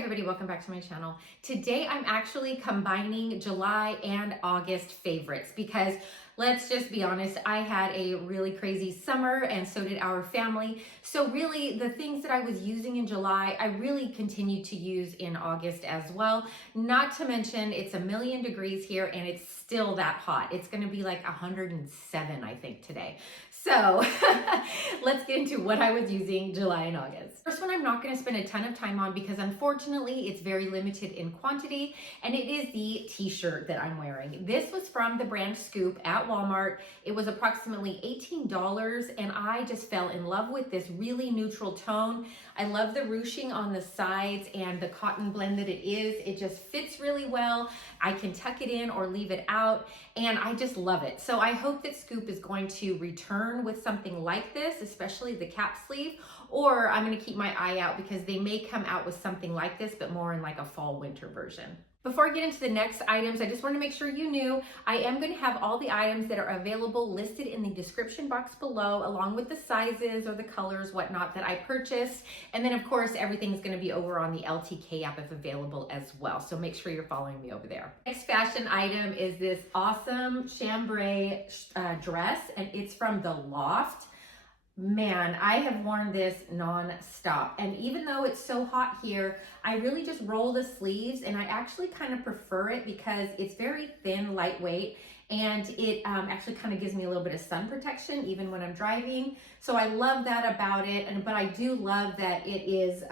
everybody, welcome back to my channel. Today I'm actually combining July and August favorites because let's just be honest, I had a really crazy summer and so did our family. So really the things that I was using in July, I really continue to use in August as well. Not to mention it's a million degrees here and it's still that hot. It's gonna be like 107, I think, today. So let's get into what I was using July and August. First one I'm not gonna spend a ton of time on because unfortunately it's very limited in quantity, and it is the t-shirt that I'm wearing. This was from the brand Scoop at Walmart. It was approximately $18 and I just fell in love with this really neutral tone. I love the ruching on the sides and the cotton blend that it is. It just fits really well. I can tuck it in or leave it out and I just love it. So I hope that Scoop is going to return with something like this, especially the cap sleeve, or I'm going to keep my eye out because they may come out with something like this, but more in like a fall winter version. Before I get into the next items, I just want to make sure you knew I am going to have all the items that are available listed in the description box below, along with the sizes or the colors, whatnot, that I purchased. And then of course, everything's going to be over on the LTK app if available as well. So make sure you're following me over there. Next fashion item is this awesome chambray dress, and it's from the Loft. Man, I have worn this non-stop, and even though it's so hot here, I really just roll the sleeves, and I actually kind of prefer it because it's very thin, lightweight, and it actually kind of gives me a little bit of sun protection even when I'm driving. So I love that about it, but I do love that it is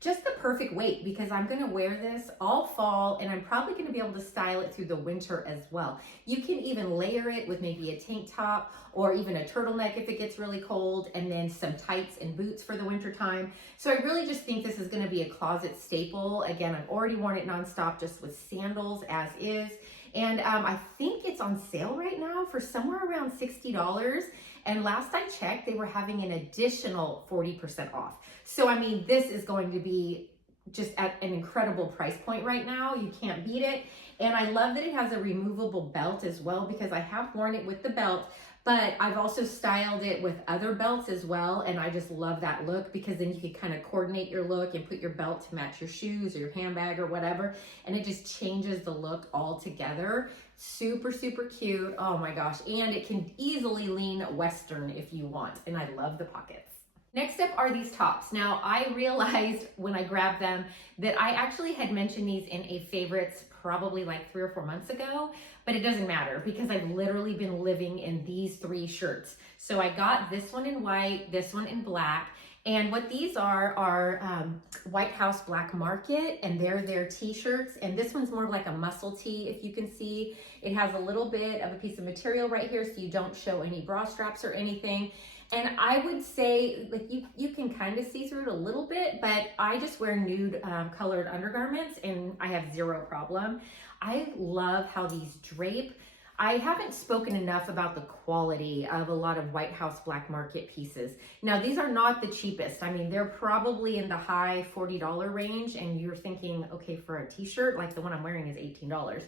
just the perfect weight because I'm gonna wear this all fall and I'm probably gonna be able to style it through the winter as well. You can even layer it with maybe a tank top or even a turtleneck if it gets really cold, and then some tights and boots for the winter time. So I really just think this is gonna be a closet staple. Again, I've already worn it nonstop just with sandals as is. And I think it's on sale right now for somewhere around $60. And last I checked, they were having an additional 40% off. So, I mean, this is going to be just at an incredible price point right now. You can't beat it. And I love that it has a removable belt as well because I have worn it with the belt, but I've also styled it with other belts as well. And I just love that look because then you can kind of coordinate your look and put your belt to match your shoes or your handbag or whatever. And it just changes the look altogether. Super, super cute. Oh my gosh. And it can easily lean Western if you want. And I love the pockets. Next up are these tops. Now, I realized when I grabbed them that I actually had mentioned these in a favorites probably like 3 or 4 months ago, but it doesn't matter because I've literally been living in these 3 shirts. So I got this one in white, this one in black, and what these are White House Black Market, and they're their t-shirts. And this one's more like a muscle tee, if you can see. It has a little bit of a piece of material right here so you don't show any bra straps or anything. And I would say, like, you can kind of see through it a little bit, but I just wear nude colored undergarments and I have zero problem. I love how these drape. I haven't spoken enough about the quality of a lot of White House Black Market pieces. Now, these are not the cheapest. I mean, they're probably in the high $40 range, and you're thinking, okay, for a t-shirt, like the one I'm wearing is $18.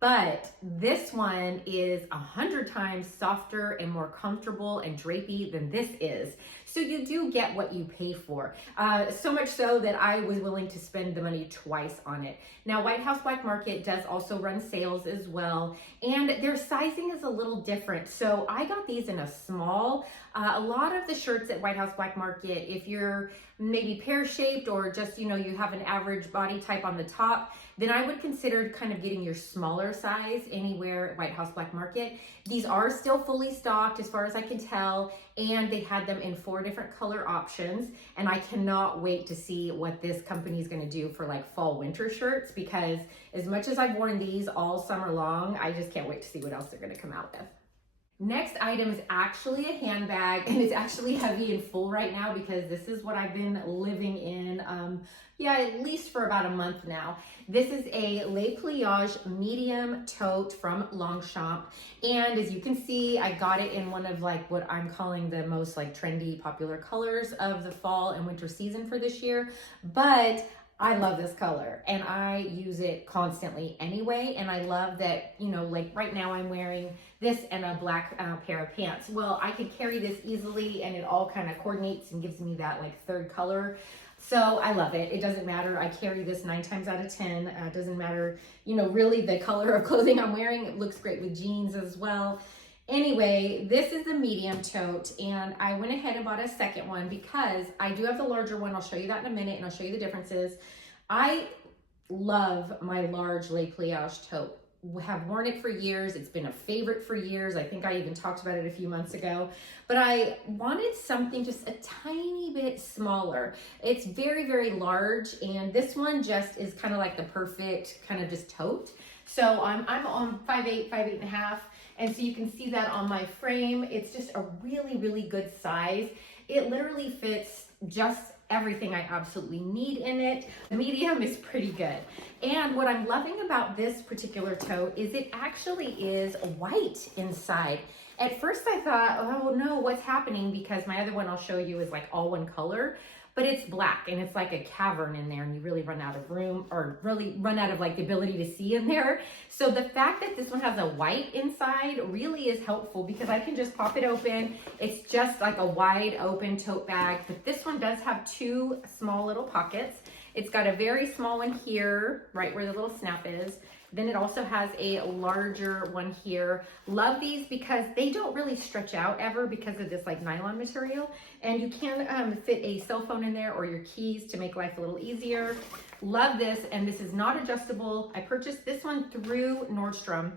But this one is 100 times softer and more comfortable and drapey than this is. So you do get what you pay for. So much so that I was willing to spend the money twice on it. Now, White House Black Market does also run sales as well, and their sizing is a little different. So I got these in a small. A lot of the shirts at White House Black Market, if you're maybe pear-shaped or just, you have an average body type on the top, then I would consider kind of getting your smaller size anywhere at White House Black Market. These are still fully stocked as far as I can tell, and they had them in 4 different color options. And I cannot wait to see what this company is gonna do for like fall winter shirts, because as much as I've worn these all summer long, I just can't wait to see what else they're gonna come out with. Next item is actually a handbag, and it's actually heavy and full right now because this is what I've been living in, at least for about a month now. This is a Le Pliage medium tote from Longchamp, and as you can see, I got it in one of like what I'm calling the most like trendy, popular colors of the fall and winter season for this year, but I love this color and I use it constantly anyway. And I love that, like right now I'm wearing this and a black pair of pants. Well, I could carry this easily and it all kind of coordinates and gives me that like third color. So I love it. It doesn't matter. I carry this 9 times out of 10. It doesn't matter, you know, really the color of clothing I'm wearing. It looks great with jeans as well. Anyway, this is the medium tote, and I went ahead and bought a second one because I do have the larger one. I'll show you that in a minute, and I'll show you the differences. I love my large Le Pliage tote. Have worn it for years. It's been a favorite for years. I think I even talked about it a few months ago, but I wanted something just a tiny bit smaller. It's very, very large, and this one just is kind of like the perfect kind of just tote. So I'm on 5'8", 5'8.5". And so you can see that on my frame. It's just a really, really good size. It literally fits just everything I absolutely need in it. The medium is pretty good. And what I'm loving about this particular tote is it actually is white inside. At first I thought, oh no, what's happening? Because my other one I'll show you is like all one color, but it's black and it's like a cavern in there, and you really run out of room, or really run out of like the ability to see in there. So the fact that this one has a white inside really is helpful because I can just pop it open. It's just like a wide open tote bag, but this one does have 2 small little pockets. It's got a very small one here, right where the little snap is. Then it also has a larger one here. Love these because they don't really stretch out ever because of this like nylon material. And you can fit a cell phone in there or your keys to make life a little easier. Love this, and this is not adjustable. I purchased this one through Nordstrom.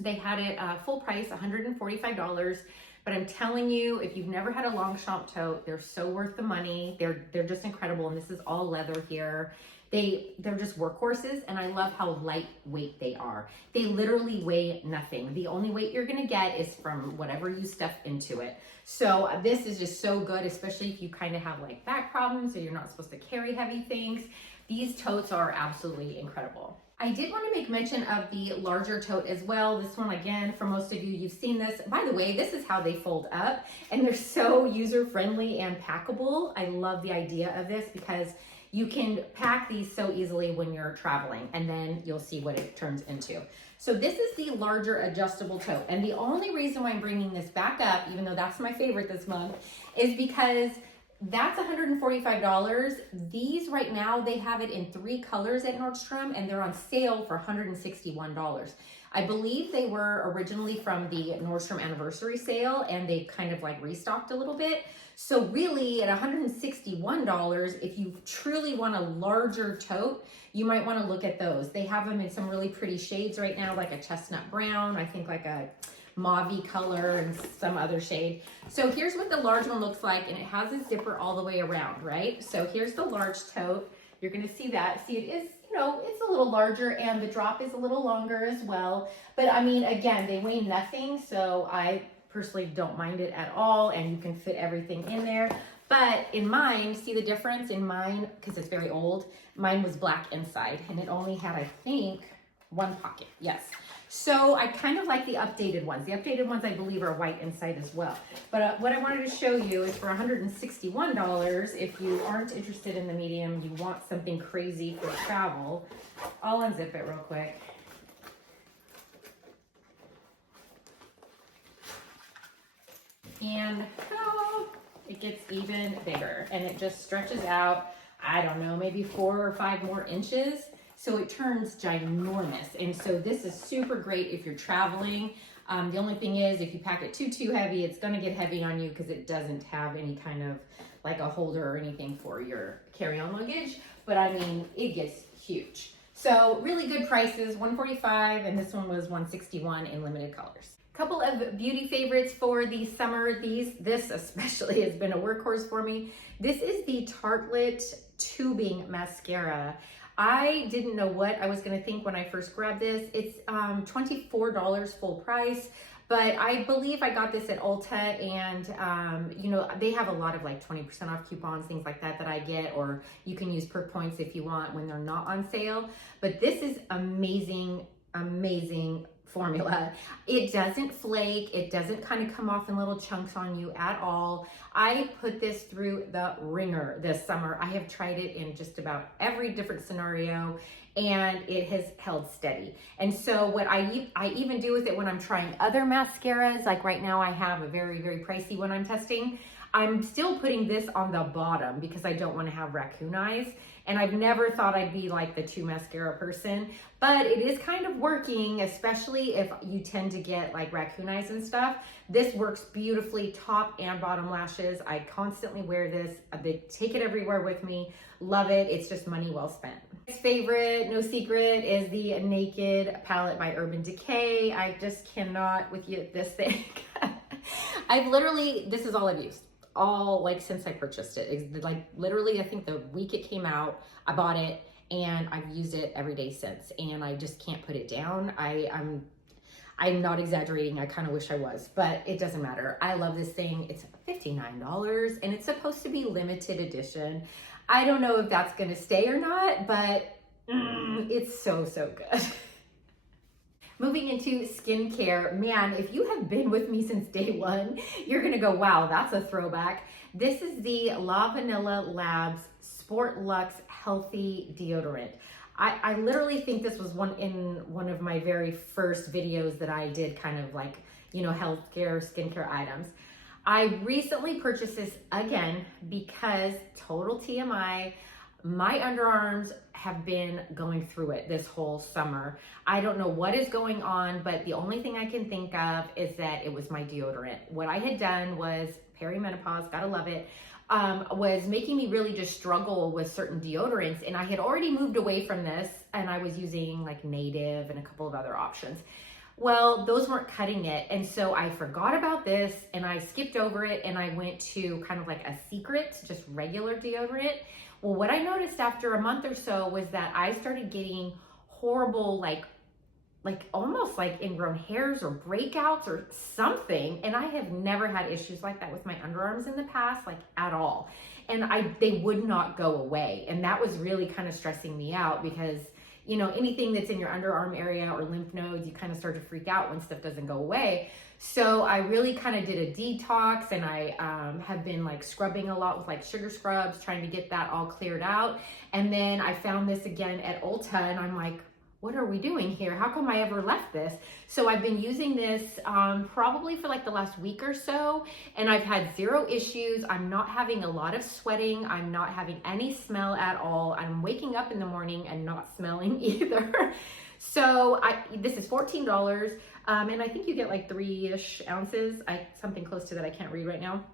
They had it full price, $145. But I'm telling you, if you've never had a Longchamp tote, they're so worth the money. They're just incredible, and this is all leather here. They're just workhorses, and I love how lightweight they are. They literally weigh nothing. The only weight you're gonna get is from whatever you stuff into it. So this is just so good, especially if you kind of have like back problems or you're not supposed to carry heavy things. These totes are absolutely incredible. I did want to make mention of the larger tote as well. This one, again, for most of you, you've seen this. By the way, this is how they fold up, and they're so user-friendly and packable. I love the idea of this because you can pack these so easily when you're traveling, and then you'll see what it turns into. So this is the larger adjustable tote, and the only reason why I'm bringing this back up, even though that's my favorite this month, is because that's $145. These right now, they have it in 3 colors at Nordstrom, and they're on sale for $161. I believe they were originally from the Nordstrom anniversary sale, and they kind of like restocked a little bit. So really at $161, if you truly want a larger tote, you might want to look at those. They have them in some really pretty shades right now, like a chestnut brown, I think like a mauve color, and some other shade. So here's what the large one looks like, and it has a zipper all the way around, right? So here's the large tote. You're gonna see that. See, it is, you know, it's a little larger, and the drop is a little longer as well. But I mean, again, they weigh nothing, so I personally don't mind it at all, and you can fit everything in there. But in mine, see the difference in mine, because it's very old, mine was black inside, and it only had, I think, 1 pocket, yes. So I kind of like the updated ones. The updated ones, I believe, are white inside as well. But what I wanted to show you is for $161, if you aren't interested in the medium, you want something crazy for travel, I'll unzip it real quick. And oh, it gets even bigger, and it just stretches out, I don't know, maybe 4 or 5 more inches. So it turns ginormous. And so this is super great if you're traveling. The only thing is, if you pack it too heavy, it's gonna get heavy on you because it doesn't have any kind of like a holder or anything for your carry-on luggage. But I mean, it gets huge. So really good prices, $145, and this one was $161 in limited colors. Couple of beauty favorites for the summer. This especially has been a workhorse for me. This is the Tartelette tubing mascara. I didn't know what I was gonna think when I first grabbed this. It's $24 full price, but I believe I got this at Ulta, and you know, they have a lot of like 20% off coupons, things like that I get, or you can use perk points if you want when they're not on sale. But this is amazing, amazing formula. It doesn't flake. It doesn't kind of come off in little chunks on you at all. I put this through the ringer this summer. I have tried it in just about every different scenario, and it has held steady. And so what I even do with it when I'm trying other mascaras, like right now I have a very, very pricey one I'm testing. I'm still putting this on the bottom because I don't want to have raccoon eyes. And I've never thought I'd be like the 2 mascara person, but it is kind of working, especially if you tend to get like raccoon eyes and stuff. This works beautifully, top and bottom lashes. I constantly wear this. I take it everywhere with me. Love it. It's just money well spent. My favorite, no secret, is the Naked palette by Urban Decay. I just cannot with you this thing. this is all I've used. All like since I purchased it. It's like literally I think the week it came out I bought it, and I've used it every day since, and I just can't put it down. I'm not exaggerating. I kind of wish I was, but it doesn't matter. I love this thing. It's $59 and it's supposed to be limited edition. I don't know if that's gonna stay or not, but it's so good. Moving into skincare, man, if you have been with me since day one, you're gonna go, wow, that's a throwback. This is the Lavanilla Labs Sport Luxe Healthy Deodorant. I literally think this was one of my very first videos that I did, kind of like, you know, healthcare, skincare items. I recently purchased this again because, total TMI, my underarms have been going through it this whole summer. I don't know what is going on, but the only thing I can think of is that it was my deodorant. What I had done was, perimenopause, gotta love it, was making me really just struggle with certain deodorants, and I had already moved away from this, and I was using like Native and a couple of other options. Well, those weren't cutting it, and so I forgot about this, and I skipped over it, and I went to kind of like a Secret, just regular deodorant. Well, what I noticed after a month or so was that I started getting horrible, like almost like ingrown hairs or breakouts or something. And I have never had issues like that with my underarms in the past, like at all. And they would not go away. And that was really kind of stressing me out because, you know, anything that's in your underarm area or lymph nodes, you kind of start to freak out when stuff doesn't go away. So I really kind of did a detox, and I have been like scrubbing a lot with like sugar scrubs, trying to get that all cleared out. And then I found this again at Ulta, and I'm like, what are we doing here? How come I ever left this? So I've been using this probably for like the last week or so, and I've had 0 issues. I'm not having a lot of sweating. I'm not having any smell at all. I'm waking up in the morning and not smelling either. So this is $14, and I think you get like 3-ish ounces, something close to that. I can't read right now.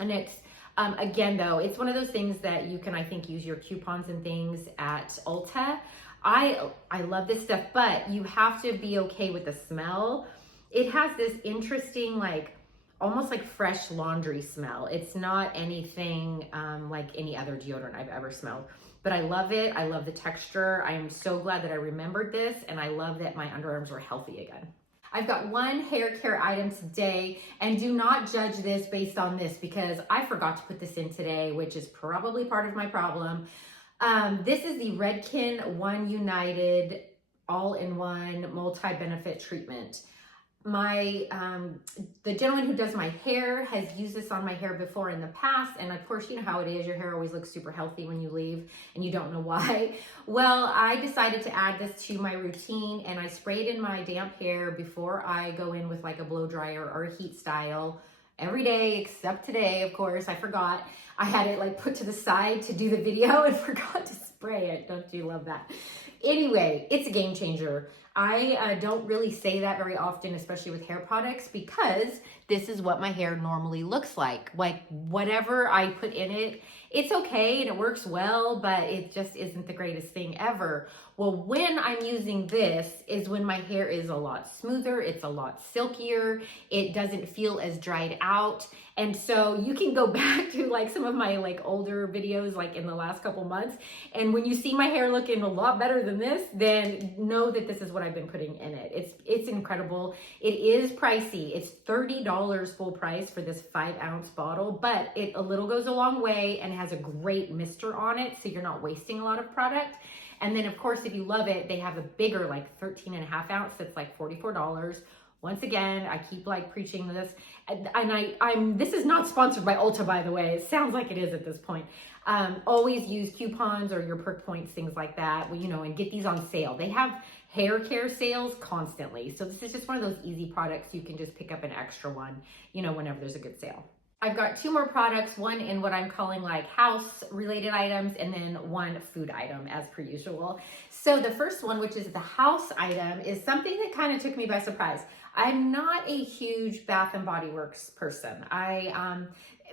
And it's, again though, it's one of those things that you can, I think, use your coupons and things at Ulta. I love this stuff, but you have to be okay with the smell. It has this interesting, like almost like fresh laundry smell. It's not anything like any other deodorant I've ever smelled, but I love it. I love the texture. I am so glad that I remembered this, and I love that my underarms were healthy again. I've got one hair care item today, and do not judge this based on this because I forgot to put this in today, which is probably part of my problem. This is the Redken One United all-in-one multi-benefit treatment. The gentleman who does my hair has used this on my hair before in the past, and of course, you know how it is. Your hair always looks super healthy when you leave, and you don't know why. Well, I decided to add this to my routine, and I spray it in my damp hair before I go in with like a blow dryer or a heat style every day, except today, of course. I forgot. I had it like put to the side to do the video and forgot to spray it. Don't you love that? Anyway, it's a game changer. I don't really say that very often, especially with hair products, because this is what my hair normally looks like. Like whatever I put in it, it's okay and it works well, but it just isn't the greatest thing ever. Well, when I'm using this is when my hair is a lot smoother, it's a lot silkier, it doesn't feel as dried out. And so you can go back to like some of my like older videos like in the last couple months, and when you see my hair looking a lot better than this, then know that this is what I've been putting in it. It's incredible. It is pricey. It's $30 full price for this 5-ounce bottle, but it a little goes a long way and has a great mister on it, so you're not wasting a lot of product. And then of course, if you love it, they have a bigger like 13.5 ounce that's like $44. Once again, I keep like preaching this, and this is not sponsored by Ulta, by the way. It sounds like it is at this point. Always use coupons or your perk points, things like that, you know, and get these on sale. They have hair care sales constantly. So this is just one of those easy products. You can just pick up an extra one, you know, whenever there's a good sale. I've got two more products, one in what I'm calling like house related items and then one food item as per usual. So the first one, which is the house item, is something that kind of took me by surprise. I'm not a huge Bath and Body Works person.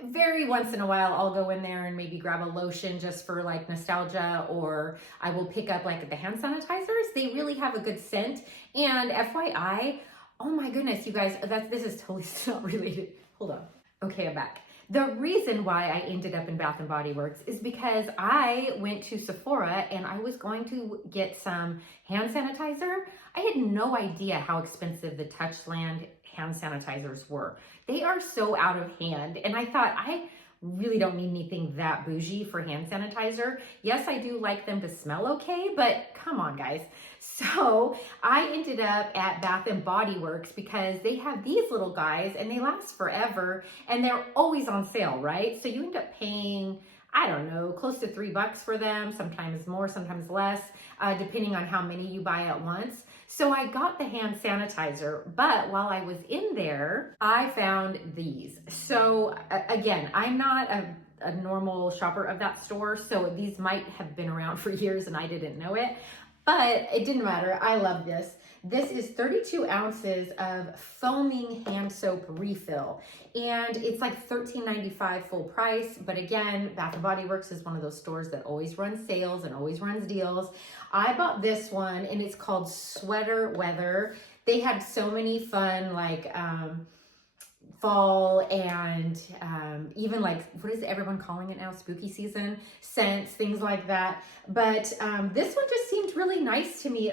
Very once in a while I'll go in there and maybe grab a lotion just for like nostalgia, or I will pick up like the hand sanitizers. They really have a good scent. And FYI, oh my goodness, you guys, this is totally not related. Hold on. Okay, I'm back. The reason why I ended up in Bath and Body Works is because I went to Sephora and I was going to get some hand sanitizer. I had no idea how expensive the Touchland hand sanitizers were. They are so out of hand. And I thought, I really don't need anything that bougie for hand sanitizer. Yes, I do like them to smell okay, but come on, guys. So I ended up at Bath and Body Works because they have these little guys and they last forever and they're always on sale, right? So you end up paying, I don't know, close to $3 for them, sometimes more, sometimes less, depending on how many you buy at once. So I got the hand sanitizer, but while I was in there, I found these. So again, I'm not a normal shopper of that store, so these might have been around for years and I didn't know it, but it didn't matter. I love this. This is 32 ounces of foaming hand soap refill, and it's like $13.95 full price. But again, Bath & Body Works is one of those stores that always runs sales and always runs deals. I bought this one, and it's called Sweater Weather. They had so many fun, like, fall and even like, what is everyone calling it now? Spooky season scents, things like that. But this one just seemed really nice to me.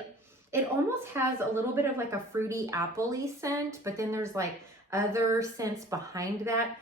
It almost has a little bit of like a fruity apple-y scent, but then there's like other scents behind that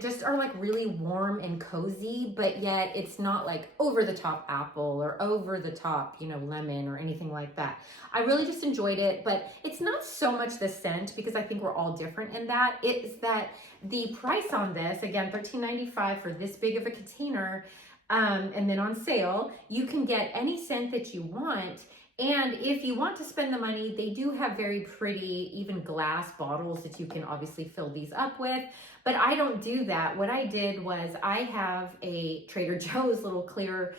just are like really warm and cozy, but yet it's not like over the top apple or over the top, you know, lemon or anything like that. I really just enjoyed it, but it's not so much the scent because I think we're all different in that. It's that the price on this, again, $13.95 for this big of a container, and then on sale, you can get any scent that you want. And if you want to spend the money, they do have very pretty, even glass bottles that you can obviously fill these up with. But I don't do that. What I did was I have a Trader Joe's little clear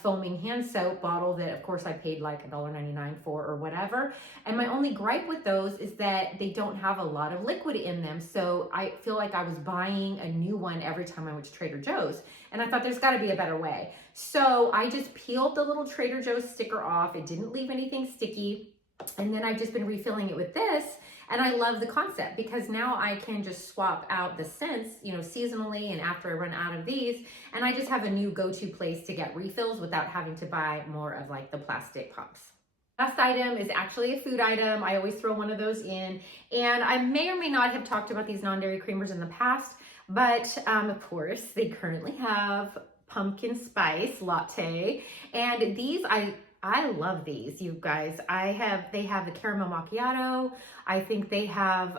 foaming hand soap bottle that of course I paid like $1.99 for or whatever. And my only gripe with those is that they don't have a lot of liquid in them. So I feel like I was buying a new one every time I went to Trader Joe's. And I thought there's gotta be a better way. So I just peeled the little Trader Joe's sticker off. It didn't leave anything sticky. And then I've just been refilling it with this. And I love the concept because now I can just swap out the scents, you know, seasonally and after I run out of these. And I just have a new go-to place to get refills without having to buy more of like the plastic pumps. Last item is actually a food item. I always throw one of those in. And I may or may not have talked about these non-dairy creamers in the past, but of course they currently have pumpkin spice latte. And these, I love these, you guys. They have the caramel macchiato. I think they have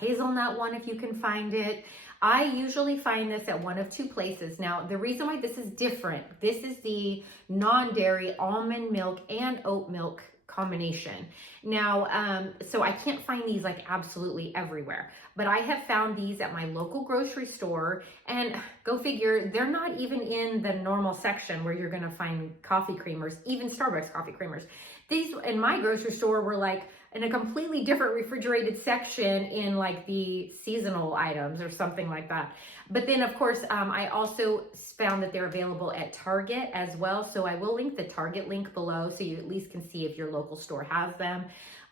hazelnut one if you can find it. I usually find this at one of two places. Now, the reason why this is different, this is the non-dairy almond milk and oat milk combination. Now, so I can't find these like absolutely everywhere, but I have found these at my local grocery store, and go figure, they're not even in the normal section where you're gonna find coffee creamers, even Starbucks coffee creamers. These in my grocery store were like in a completely different refrigerated section in like the seasonal items or something like that. But then of course, I also found that they're available at Target as well. So I will link the Target link below so you at least can see if your local store has them.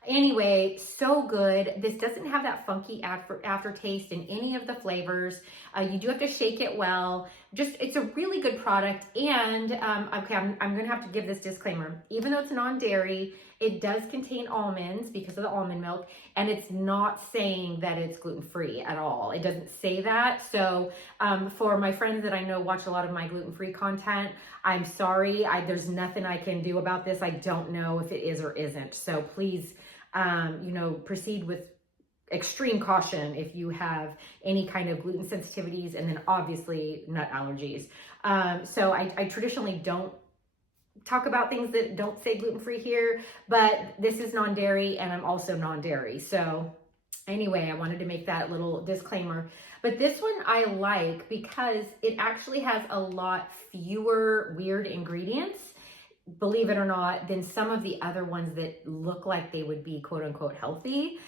Anyway, so good. This doesn't have that funky aftertaste in any of the flavors. You do have to shake it well. Just, it's a really good product. And okay, I'm gonna have to give this disclaimer. Even though it's non-dairy, it does contain almonds because of the almond milk, and it's not saying that it's gluten-free at all. It doesn't say that. So for my friends that I know watch a lot of my gluten-free content, I'm sorry. There's nothing I can do about this. I don't know if it is or isn't. So please, you know, proceed with extreme caution if you have any kind of gluten sensitivities, and then obviously nut allergies. So I traditionally don't talk about things that don't say gluten-free here, but this is non-dairy and I'm also non-dairy. So Anyway, I wanted to make that little disclaimer. But this one I like because it actually has a lot fewer weird ingredients, believe it or not, than some of the other ones that look like they would be quote unquote healthy.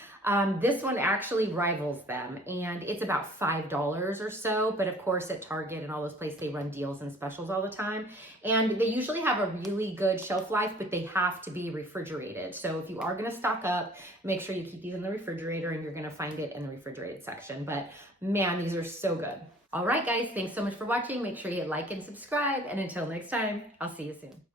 This one actually rivals them, and it's about $5 or so. But of course, at Target and all those places, they run deals and specials all the time. And they usually have a really good shelf life, but they have to be refrigerated. So if you are going to stock up, make sure you keep these in the refrigerator, and you're going to find it in the refrigerated section. But man, these are so good. All right, guys, thanks so much for watching. Make sure you like and subscribe. And until next time, I'll see you soon.